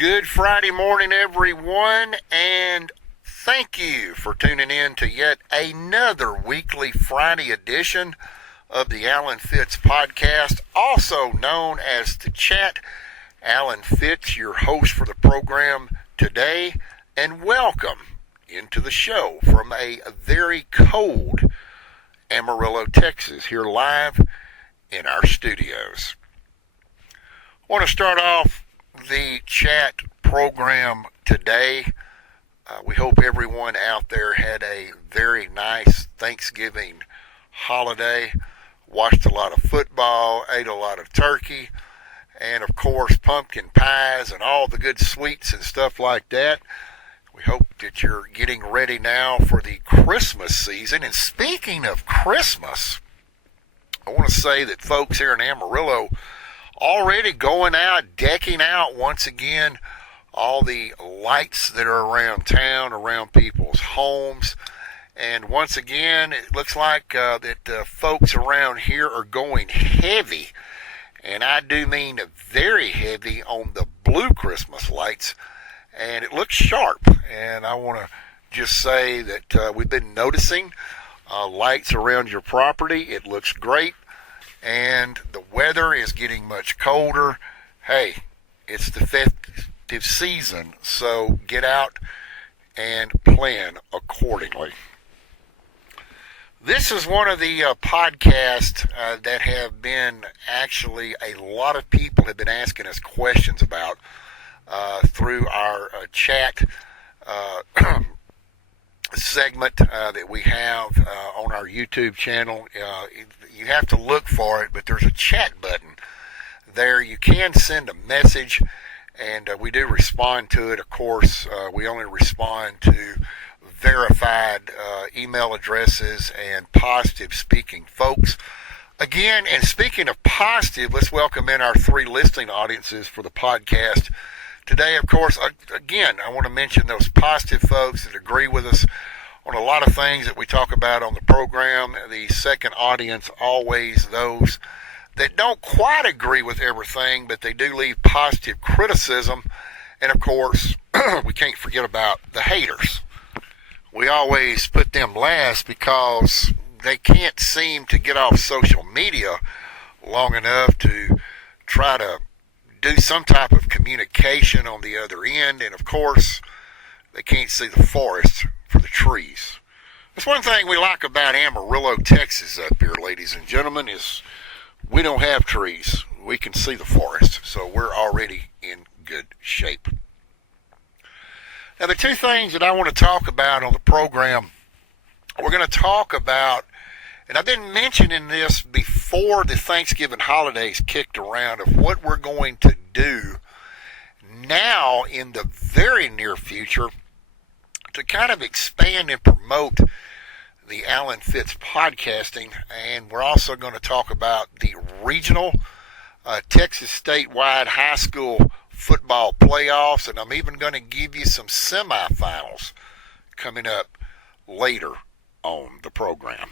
Good Friday morning, everyone, and thank you for tuning in to yet another weekly Friday edition of the Alan Fitz Podcast, also known as The Chat. Alan Fitz, your host for the program today, and welcome into the show from a very cold Amarillo, Texas, here live in our studios. I want to start off the chat program today. We hope everyone out there had a very nice Thanksgiving holiday, watched a lot of football, ate a lot of turkey, and of course pumpkin pies and all the good sweets and stuff like that. We hope that you're getting ready now for the Christmas season. And speaking of Christmas, I want to say that folks here in Amarillo already going out, decking out once again all the lights that are around town, around people's homes. And once again, it looks like that folks around here are going heavy, and I do mean very heavy, on the blue Christmas lights. And it looks sharp. And I want to just say that we've been noticing lights around your property. It looks great. And the weather is getting much colder. Hey, it's the festive season, so get out and plan accordingly. This is one of the podcasts that have been actually a lot of people have been asking us questions about through our chat segment that we have on our YouTube channel. You have to look for it, but there's a chat button there. You can send a message, and we do respond to it. Of course, we only respond to verified email addresses and positive speaking folks. Again, and speaking of positive, let's welcome in our 3 listening audiences for the podcast today. Of course, again, I want to mention those positive folks that agree with us on a lot of things that we talk about on the program. The second audience, always those that don't quite agree with everything, but they do leave positive criticism. And of course, we can't forget about the haters. We always put them last because they can't seem to get off social media long enough to try to do some type of communication on the other end. And of course, they can't see the forest for the trees. That's one thing we like about Amarillo, Texas up here, ladies and gentlemen, is we don't have trees. We can see the forest, so we're already in good shape. Now, the 2 things that I want to talk about on the program, we're going to talk about, and I've been mentioning this before the Thanksgiving holidays kicked around, of what we're going to do now in the very near future to kind of expand and promote the Alan Fitz podcasting. And we're also going to talk about the regional Texas statewide high school football playoffs, and I'm even going to give you some semifinals coming up later on the program.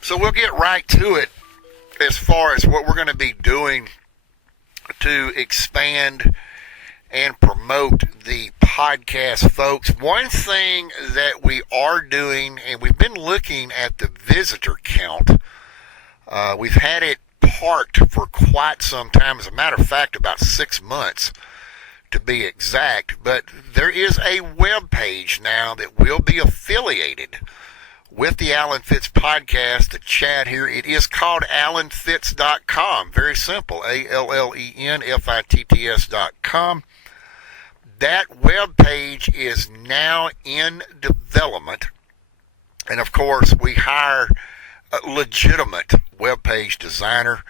So we'll get right to it as far as what we're going to be doing to expand and promote the podcast, folks. One thing that we are doing, and we've been looking at the visitor count. We've had it parked for quite some time. As a matter of fact, about 6 months to be exact. But there is a web page now that will be affiliated with the Alan Fitz podcast, the chat here. It is called AlanFitz.com. Very simple. ALLENFITTS.com. That web page is now in development. And of course, we hire a legitimate web page designer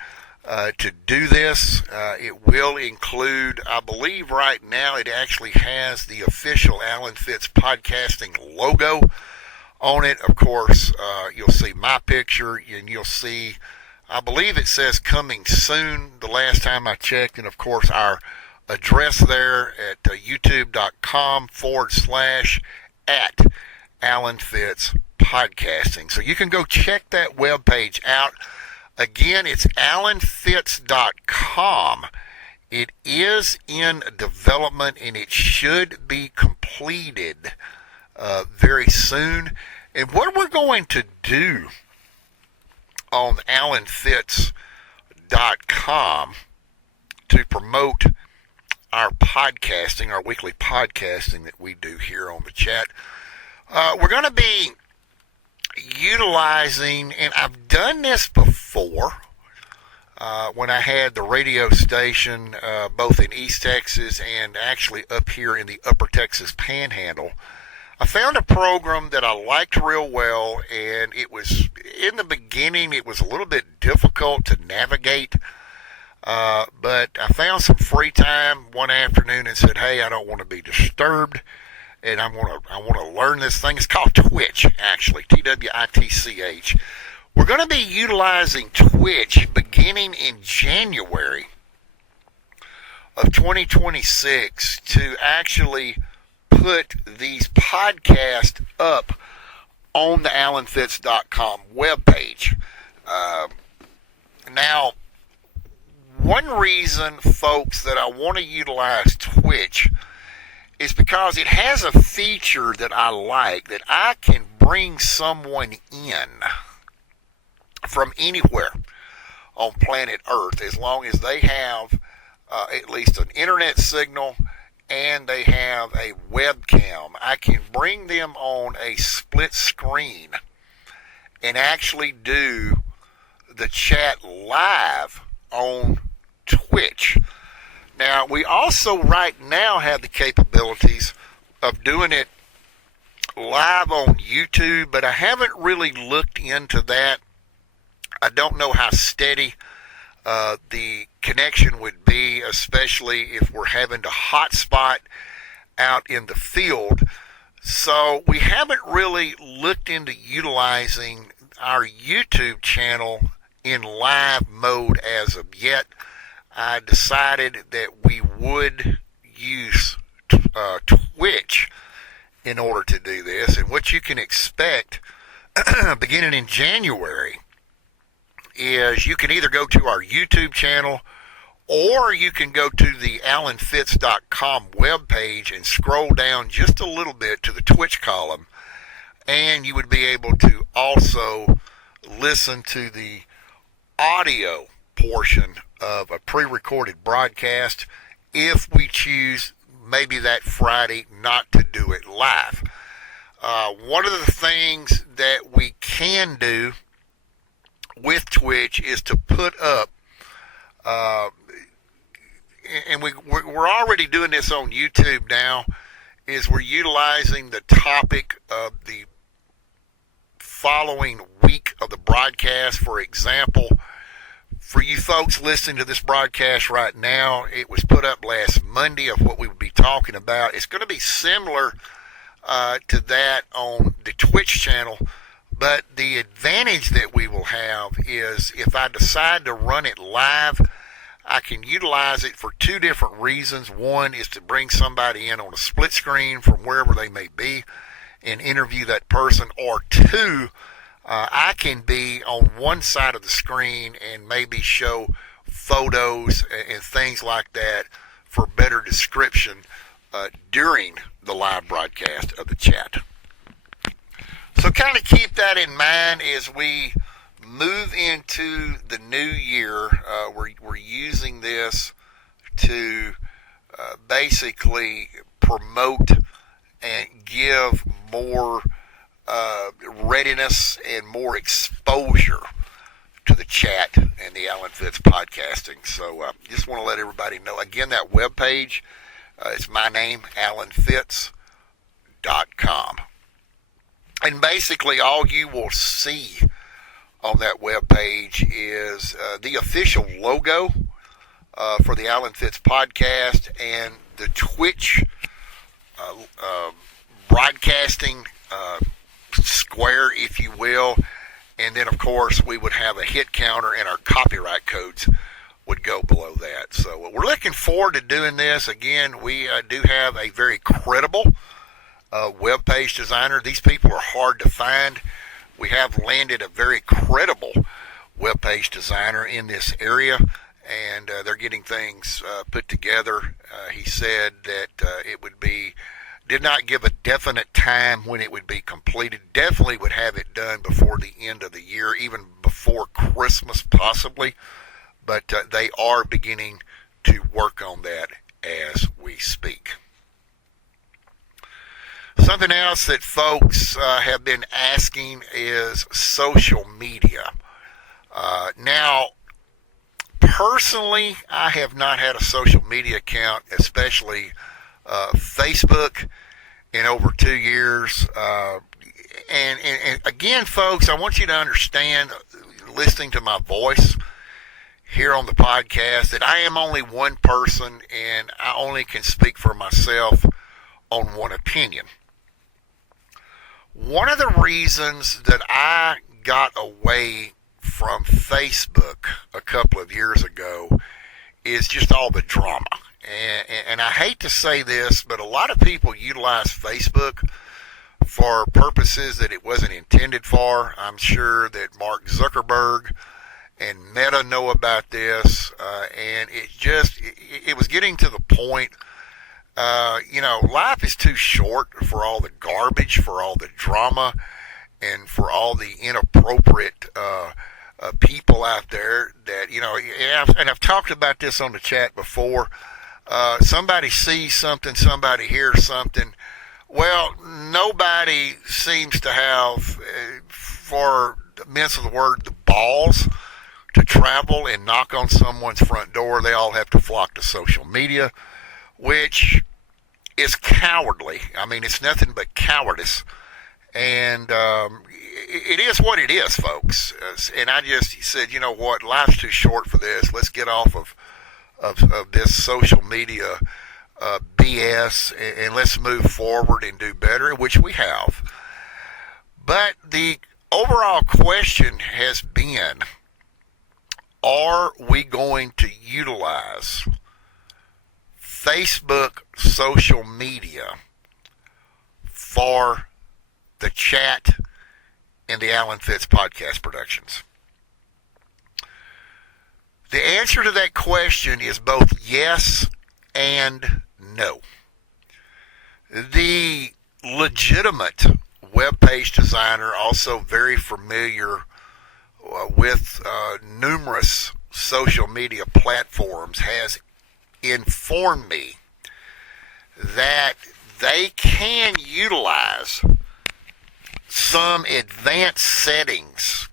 to do this. It will include, I believe right now, it actually has the official Alan Fitz podcasting logo on it. Of course, you'll see my picture, and you'll see, I believe it says coming soon the last time I checked. And of course, our address there at youtube.com/at Alan Fitz podcasting. So you can go check that web page out. Again, it's AlanFitz.com. It is in development and it should be completed very soon. And what we're going to do on AlanFitz.com to promote our podcasting, our weekly podcasting that we do here on the chat, we're going to be utilizing, and I've done this before when I had the radio station both in East Texas and actually up here in the Upper Texas Panhandle. I found a program that I liked real well, and it was, in the beginning, it was a little bit difficult to navigate, but I found some free time one afternoon and said, hey, I don't want to be disturbed, and I want to learn this thing. It's called Twitch, actually, Twitch. We're going to be utilizing Twitch beginning in January of 2026 to actually put these podcasts up on the AlanFitz.com webpage. Now, one reason, folks, that I want to utilize Twitch is because it has a feature that I like, that I can bring someone in from anywhere on planet Earth as long as they have at least an internet signal and they have a webcam. I can bring them on a split screen and actually do the chat live on Twitch. Now, we also right now have the capabilities of doing it live on YouTube, but I haven't really looked into that. I don't know how steady the connection would be, especially if we're having to hotspot out in the field. So we haven't really looked into utilizing our YouTube channel in live mode as of yet. I decided that we would use Twitch in order to do this. And what you can expect beginning in January is you can either go to our YouTube channel or you can go to the AlanFitz.com webpage and scroll down just a little bit to the Twitch column, and you would be able to also listen to the audio portion of a pre-recorded broadcast if we choose maybe that Friday not to do it live. One of the things that we can do with Twitch is to put up, and we're already doing this on YouTube now, is we're utilizing the topic of the following week of the broadcast. For example, for you folks listening to this broadcast right now, it was put up last Monday of what we would be talking about. It's going to be similar to that on the Twitch channel, but the advantage that we will have is if I decide to run it live, I can utilize it for two different reasons. One is to bring somebody in on a split screen from wherever they may be and interview that person, or two, I can be on one side of the screen and maybe show photos and things like that for better description during the live broadcast of the chat. So kind of keep that in mind as we move into the new year. We're using this to basically promote and give more readiness and more exposure to the chat and the Alan Fitz podcasting. So just want to let everybody know, again, that webpage, it's my name, AlanFitz.com. And basically all you will see on that webpage is the official logo for the Alan Fitz podcast and the Twitch broadcasting square, if you will. And then, of course, we would have a hit counter and our copyright codes would go below that. So we're looking forward to doing this. Again, we do have a very credible web page designer. These people are hard to find. We have landed a very credible web page designer in this area, and they're getting things put together. He said that it would be, did not give a definite time when it would be completed. Definitely would have it done before the end of the year, even before Christmas possibly, but they are beginning to work on that as we speak. Something else that folks have been asking is social media. Now, personally, I have not had a social media account, especially Facebook, in over 2 years. And again, folks, I want you to understand, listening to my voice here on the podcast, that I am only one person and I only can speak for myself on one opinion. One of the reasons that I got away from Facebook a couple of years ago is just all the drama. And I hate to say this, but a lot of people utilize Facebook for purposes that it wasn't intended for. I'm sure that Mark Zuckerberg and Meta know about this, and it was getting to the point, life is too short for all the garbage, for all the drama, and for all the inappropriate people out there that, and I've talked about this on the chat before. Somebody sees something, somebody hears something. Well, nobody seems to have, for the sense of the word, the balls to travel and knock on someone's front door. They all have to flock to social media, which is cowardly. I mean, it's nothing but cowardice. And it is what it is, folks. And I just said, you know what, life's too short for this. Let's get off of this social media BS, and let's move forward and do better, which we have. But the overall question has been, are we going to utilize Facebook social media for the chat and the Alan Fitz podcast productions? The answer to that question is both yes and no. The legitimate web page designer, also very familiar with numerous social media platforms, has informed me that they can utilize some advanced settings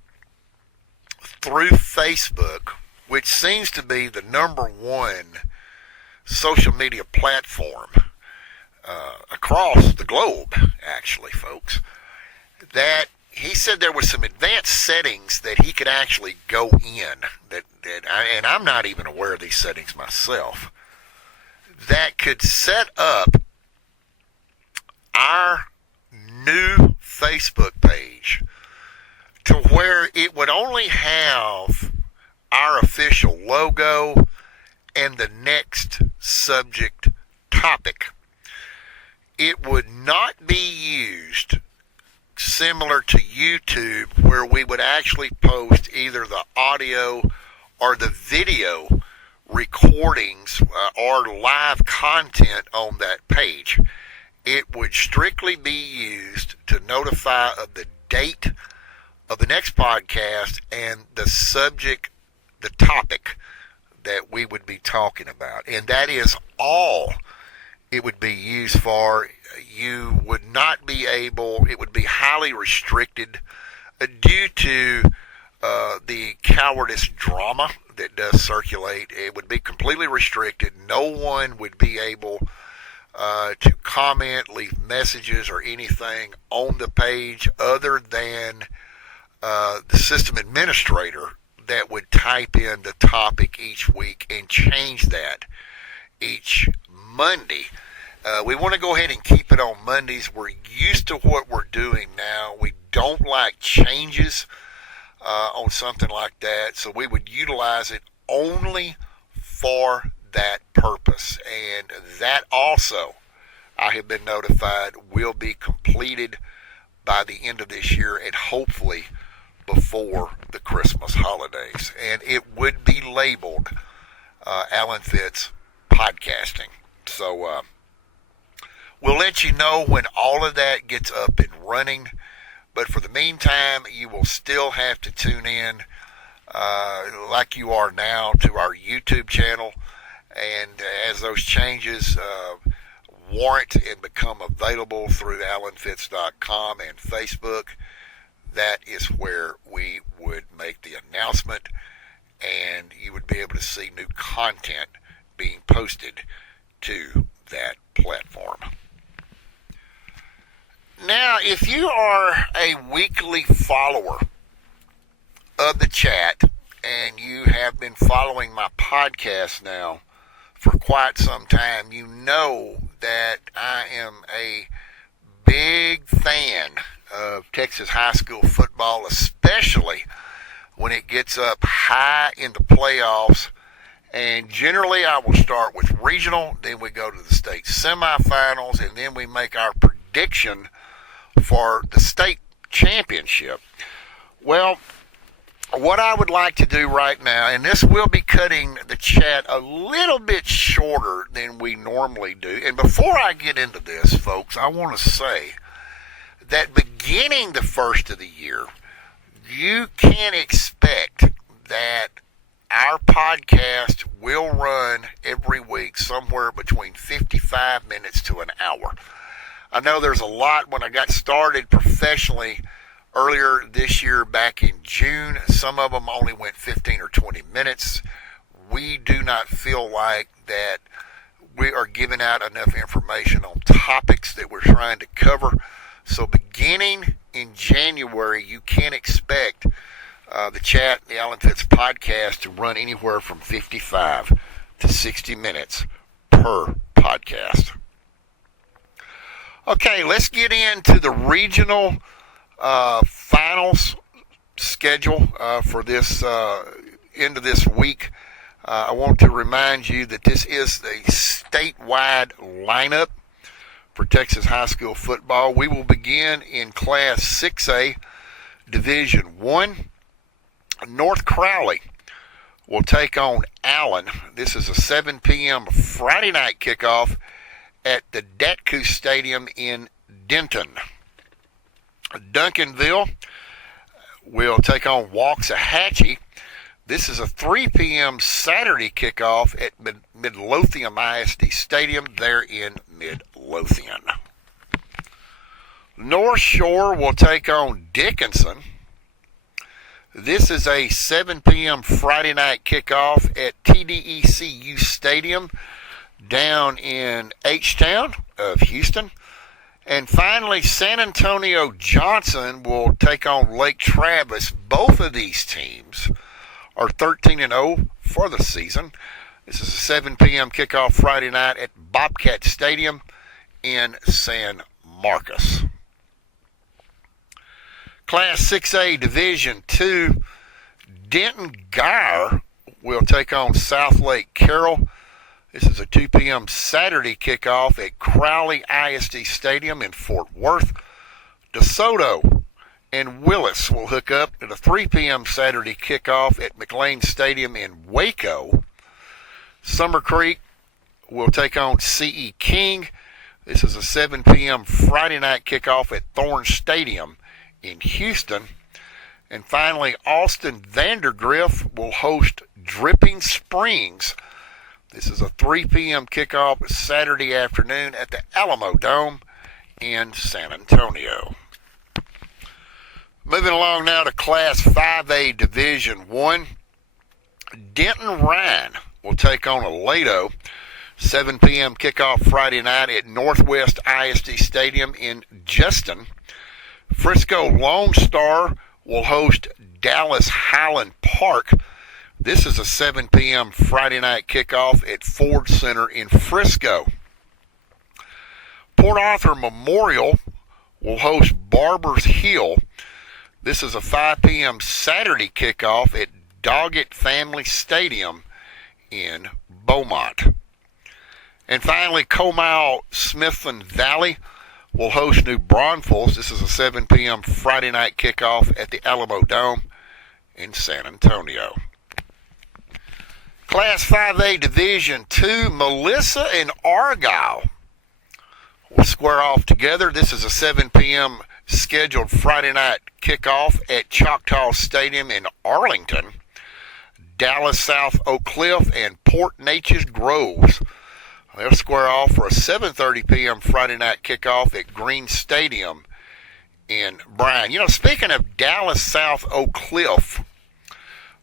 through Facebook, which seems to be the number one social media platform across the globe, actually, folks, that he said there were some advanced settings that he could actually go in, and I'm not even aware of these settings myself, that could set up our new Facebook page to where it would only have our official logo and the next subject topic. It would not be used similar to YouTube, where we would actually post either the audio or the video recordings or live content on that page. It would strictly be used to notify of the date of the next podcast and the subject, the topic that we would be talking about. And that is all it would be used for. You would not be able, it would be highly restricted due to the cowardice drama that does circulate. It would be completely restricted. No one would be able to comment, leave messages or anything on the page other than the system administrator that would type in the topic each week and change that each Monday. We want to go ahead and keep it on Mondays. We're used to what we're doing now. We don't like changes on something like that, so we would utilize it only for that purpose. And that also, I have been notified, will be completed by the end of this year and hopefully before the Christmas holidays. And it would be labeled Alan Fitz Podcasting. So we'll let you know when all of that gets up and running. But for the meantime, you will still have to tune in like you are now to our YouTube channel. And as those changes warrant and become available through alanfitz.com and Facebook, that is where we would make the announcement, and you would be able to see new content being posted to that platform. Now, if you are a weekly follower of the chat and you have been following my podcast now for quite some time, you know that I am a big fan of Texas high school football, especially when it gets up high in the playoffs. And generally I will start with regional, then we go to the state semifinals, and then we make our prediction for the state championship. Well, what I would like to do right now, and this will be cutting the chat a little bit shorter than we normally do. And before I get into this, folks, I want to say that beginning the first of the year, you can expect that our podcast will run every week somewhere between 55 minutes to an hour. I know there's a lot. When I got started professionally earlier this year, back in June, some of them only went 15 or 20 minutes. We do not feel like that we are giving out enough information on topics that we're trying to cover. So beginning in January, you can expect the chat, the Alan Fitz podcast, to run anywhere from 55 to 60 minutes per podcast. Okay, let's get into the regional finals schedule for this end of this week. I want to remind you that this is the statewide lineup for Texas high school football. We will begin in Class 6A, Division 1. North Crowley will take on Allen. This is a 7 p.m. Friday night kickoff at the Datku Stadium in Denton. Duncanville will take on Waxahachie. This is a 3 p.m. Saturday kickoff at Midlothian ISD Stadium there in Midlothian. North Shore will take on Dickinson. This is a 7 p.m. Friday night kickoff at TDECU Stadium down in H-Town of Houston. And finally, San Antonio Johnson will take on Lake Travis. Both of these teams are 13-0 for the season. This is a 7 p.m. kickoff Friday night at Bobcat Stadium in San Marcos. Class 6A Division 2, Denton Guyer will take on South Lake Carroll. This is a 2 p.m. Saturday kickoff at Crowley ISD Stadium in Fort Worth. DeSoto and Willis will hook up at a 3 p.m. Saturday kickoff at McLean Stadium in Waco. Summer Creek will take on C.E. King. This is a 7 p.m. Friday night kickoff at Thorne Stadium in Houston. And finally, Austin Vandergrift will host Dripping Springs. This is a 3 p.m. kickoff Saturday afternoon at the Alamo Dome in San Antonio. Moving along now to Class 5A Division 1. Denton Ryan will take on Aledo. 7 p.m. kickoff Friday night at Northwest ISD Stadium in Justin. Frisco Lone Star will host Dallas Highland Park. This is a 7 p.m. Friday night kickoff at Ford Center in Frisco. Port Arthur Memorial will host Barbers Hill. This is a 5 p.m. Saturday kickoff at Doggett Family Stadium in Beaumont. And finally, Comal Smithland Valley will host New Braunfels. This is a 7 p.m. Friday night kickoff at the Alamo Dome in San Antonio. Class 5A Division II, Melissa and Argyle will square off together. This is a 7 p.m. scheduled Friday night kickoff at Choctaw Stadium in Arlington. Dallas South Oak Cliff and Port Neches Groves. They'll square off for a 7:30 p.m. Friday night kickoff at Green Stadium in Bryan. You know, speaking of Dallas South Oak Cliff,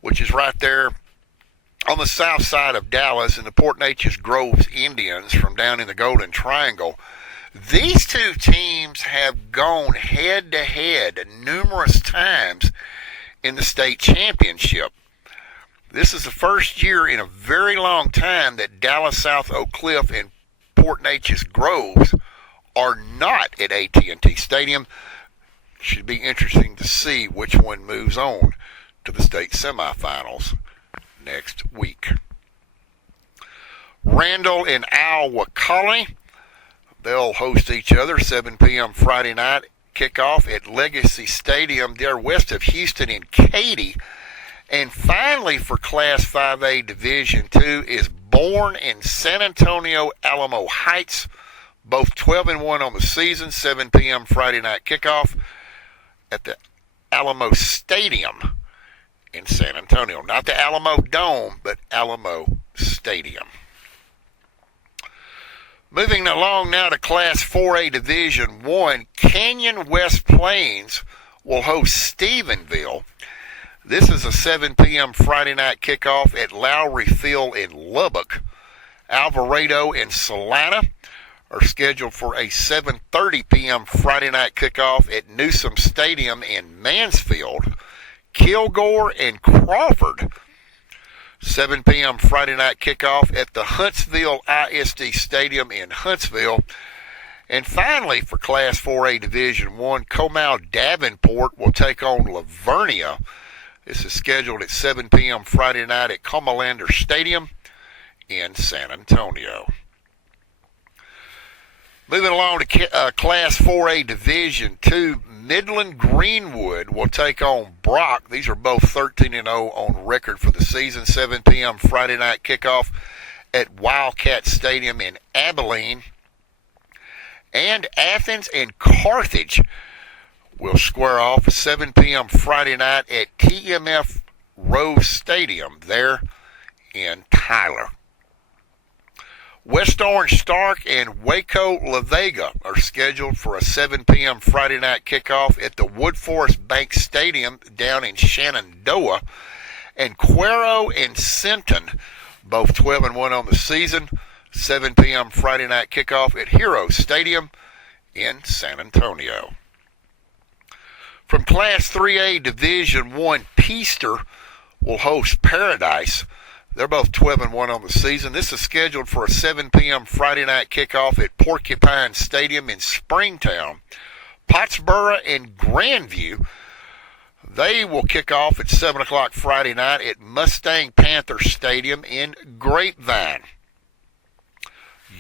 which is right there on the south side of Dallas, and the Port Neches Groves Indians from down in the Golden Triangle, these two teams have gone head-to-head numerous times in the state championship. This is the first year in a very long time that Dallas South Oak Cliff and Port Neches Groves are not at AT&T Stadium. Should be interesting to see which one moves on to the state semifinals next week. Randall and Iowa Colony, they'll host each other 7 p.m. Friday night kickoff at Legacy Stadium there west of Houston in Katy. And finally, for Class 5A Division II is Bourne and San Antonio Alamo Heights, both 12-1 on the season, 7 p.m. Friday night kickoff at the Alamo Stadium in San Antonio. Not the Alamo Dome, but Alamo Stadium. Moving along now to Class 4A Division I, Canyon West Plains will host Stephenville. This is a 7 p.m. Friday night kickoff at Lowry Field in Lubbock. Alvarado and Salina are scheduled for a 7:30 p.m. Friday night kickoff at Newsom Stadium in Mansfield. Kilgore and Crawford, 7 p.m. Friday night kickoff at the Huntsville ISD Stadium in Huntsville. And finally, for Class 4A Division I, Comal Davenport will take on Lavernia. This is scheduled at 7 p.m. Friday night at Comalander Stadium in San Antonio. Moving along to Class 4A Division II, Midland Greenwood will take on Brock. These are both 13-0 on record for the season. 7 p.m. Friday night kickoff at Wildcat Stadium in Abilene. And Athens and Carthage will square off 7 p.m. Friday night at TMF Rose Stadium there in Tyler. West Orange Stark and Waco La Vega are scheduled for a 7 p.m. Friday night kickoff at the Woodforest Bank Stadium down in Shenandoah. And Cuero and Sinton, both 12-1 on the season, 7 p.m. Friday night kickoff at Hero Stadium in San Antonio. From Class 3A Division I, Peaster will host Paradise. They're both 12-1 on the season. This is scheduled for a 7 p.m. Friday night kickoff at Porcupine Stadium in Springtown. Pottsboro and Grandview, they will kick off at 7 o'clock Friday night at Mustang Panther Stadium in Grapevine.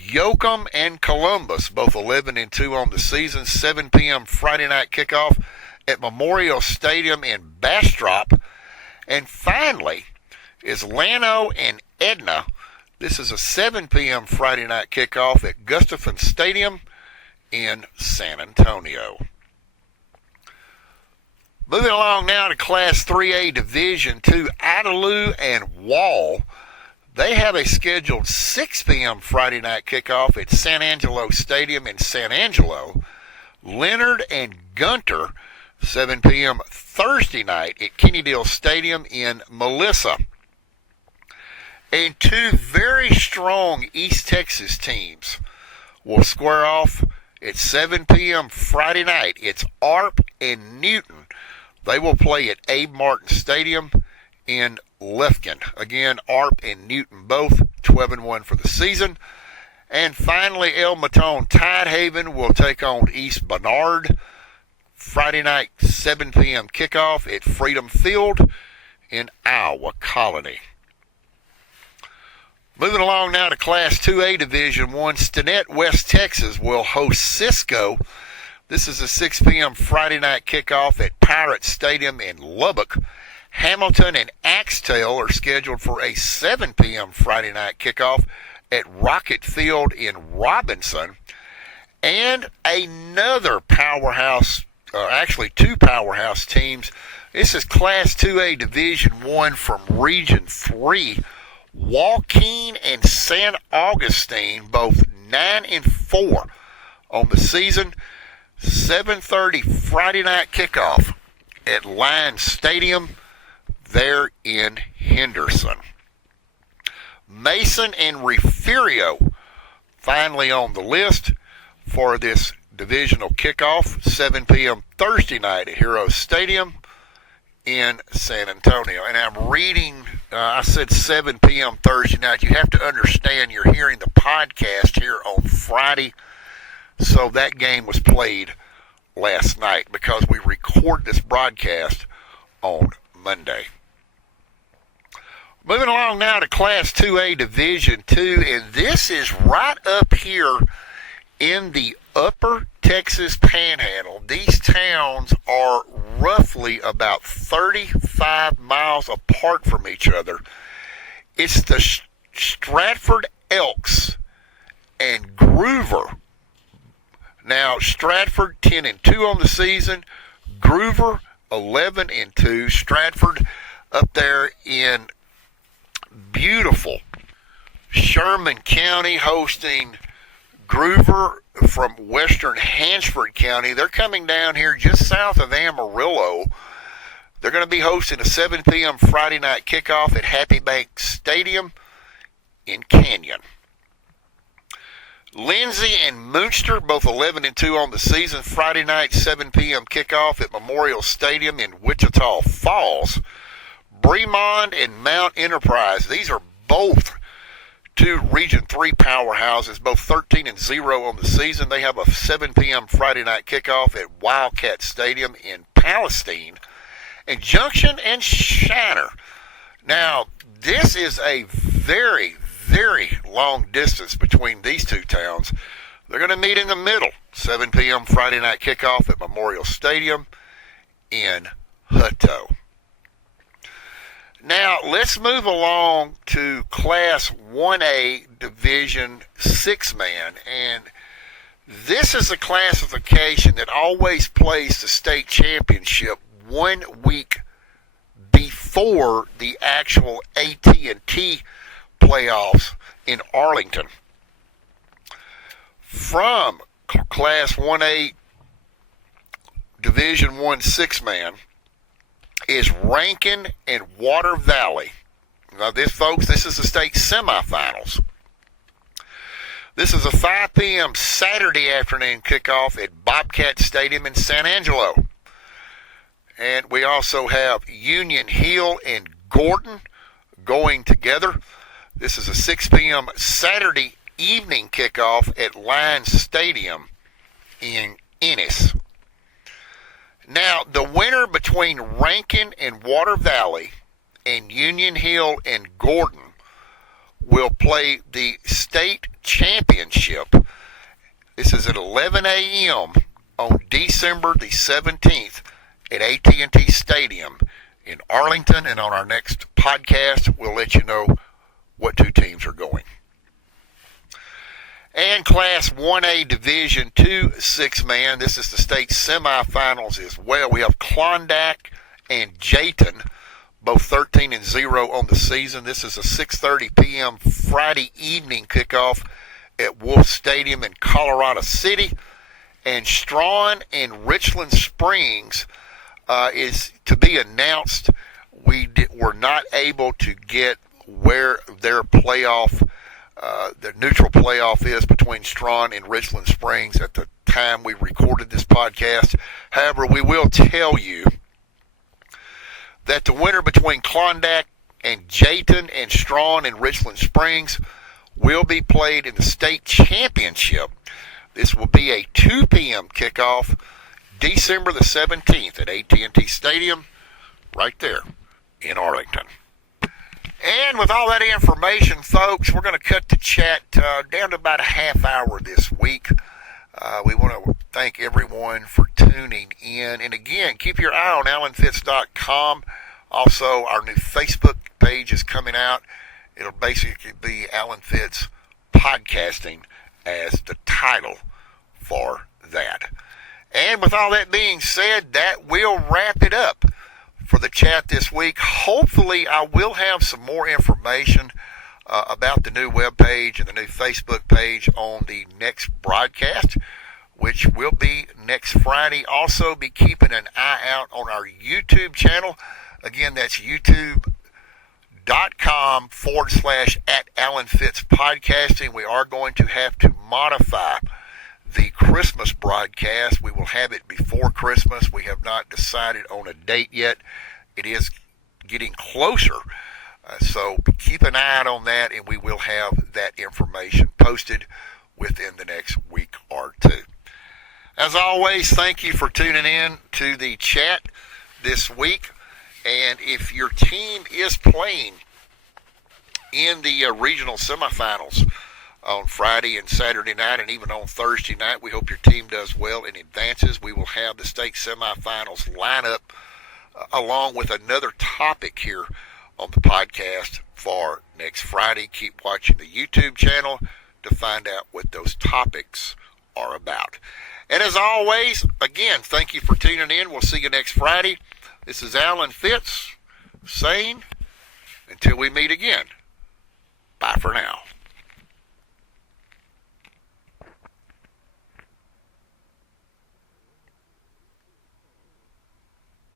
Yoakum and Columbus, both 11-2 on the season, 7 p.m. Friday night kickoff at Memorial Stadium in Bastrop. And finally is Llano and Edna. This is a 7 p.m. Friday night kickoff at Gustafson Stadium in San Antonio. Moving along now to Class 3A Division II, Idalou and Wall. They have a scheduled 6 p.m. Friday night kickoff at San Angelo Stadium in San Angelo. Leonard and Gunter, 7 p.m. Thursday night at Kennedale Stadium in Melissa. And two very strong East Texas teams will square off at 7 p.m. Friday night. It's ARP and Newton. They will play at Abe Martin Stadium in Lufkin. Again, ARP and Newton both 12-1 for the season. And finally, El Matone Tidehaven will take on East Bernard. Friday night, 7 p.m. kickoff at Freedom Field in Iowa Colony. Moving along now to Class 2A Division I, Stinnett, West Texas will host Cisco. This is a 6 p.m. Friday night kickoff at Pirate Stadium in Lubbock. Hamilton and Axtell are scheduled for a 7 p.m. Friday night kickoff at Rocket Field in Robinson. And another powerhouse, actually two powerhouse teams. This is Class 2A Division I from Region 3. Joaquin and San Augustine, both 9-4 on the season. 7:30 Friday night kickoff at Lions Stadium there in Henderson. Mason and Refugio finally on the list for this divisional kickoff, 7 p.m. Thursday night at Hero Stadium in San Antonio. And I'm reading, I said 7 p.m. Thursday night. You have to understand you're hearing the podcast here on Friday, so that game was played last night because we record this broadcast on Monday. Moving along now to Class 2A Division II, and this is right up here in the upper Texas Panhandle. These towns are roughly about 35 miles apart from each other. It's the Stratford Elks and Gruver. Now, Stratford 10-2 on the season, Gruver 11-2. Stratford up there in beautiful Sherman County hosting Gruver from western Hansford County. They're coming down here just south of Amarillo. They're going to be hosting a 7 p.m. Friday night kickoff at Happy Bank Stadium in Canyon. Lindsay and Munster, both 11-2 on the season. Friday night, 7 p.m. kickoff at Memorial Stadium in Wichita Falls. Bremond and Mount Enterprise. These are both two Region 3 powerhouses, both 13-0 on the season. They have a 7 p.m. Friday night kickoff at Wildcat Stadium in Palestine. And Junction and Shiner. Now, this is a very, very long distance between these two towns. They're going to meet in the middle. 7 p.m. Friday night kickoff at Memorial Stadium in Hutto. Now, let's move along to Class 1A Division 6-man. And this is a classification that always plays the state championship 1 week before the actual AT&T playoffs in Arlington. From Class 1A Division I 6-man is Rankin and Water Valley. Now this, folks, this is the state semifinals. This is a 5 p.m. Saturday afternoon kickoff at Bobcat Stadium in San Angelo. And we also have Union Hill and Gordon going together. This is a 6 p.m. Saturday evening kickoff at Lions Stadium in Ennis. Now, the winner between Rankin and Water Valley and Union Hill and Gordon will play the state championship. This is at 11 a.m. on December the 17th at AT&T Stadium in Arlington. And on our next podcast, we'll let you know what two teams are going. And Class 1A Division II 6-man. This is the state semifinals as well. We have Klondike and Jayton, both 13-0 on the season. This is a 6:30 p.m. Friday evening kickoff at Wolf Stadium in Colorado City. And Strawn and Richland Springs is to be announced. We were not able to get where their playoff the neutral playoff is between Strawn and Richland Springs at the time we recorded this podcast. However, we will tell you that the winner between Klondike and Jayton and Strawn and Richland Springs will be played in the state championship. This will be a 2 p.m. kickoff December the 17th at AT&T Stadium right there in Arlington. And with all that information, folks, we're going to cut the chat down to about a half hour this week. We want to thank everyone for tuning in. And again, keep your eye on AlanFitz.com. Also, our new Facebook page is coming out. It'll basically be Alan Fitz Podcasting as the title for that. And with all that being said, that will wrap it up for the chat this week. Hopefully, I will have some more information about the new webpage and the new Facebook page on the next broadcast, which will be next Friday. Also, be keeping an eye out on our YouTube channel. Again, that's youtube.com/@AlanFitzPodcasting. We are going to have to modify the Christmas broadcast. We will have it before Christmas. We have not decided on a date yet. It is getting closer. So keep an eye out on that, and we will have that information posted within the next week or two. As always, thank you for tuning in to the chat this week. And if your team is playing in the regional semifinals on Friday and Saturday night and even on Thursday night, we hope your team does well and advances. We will have the state semifinals lineup along with another topic here on the podcast for next Friday. Keep watching the YouTube channel to find out what those topics are about. And as always, again, thank you for tuning in. We'll see you next Friday. This is Alan Fitz saying, until we meet again,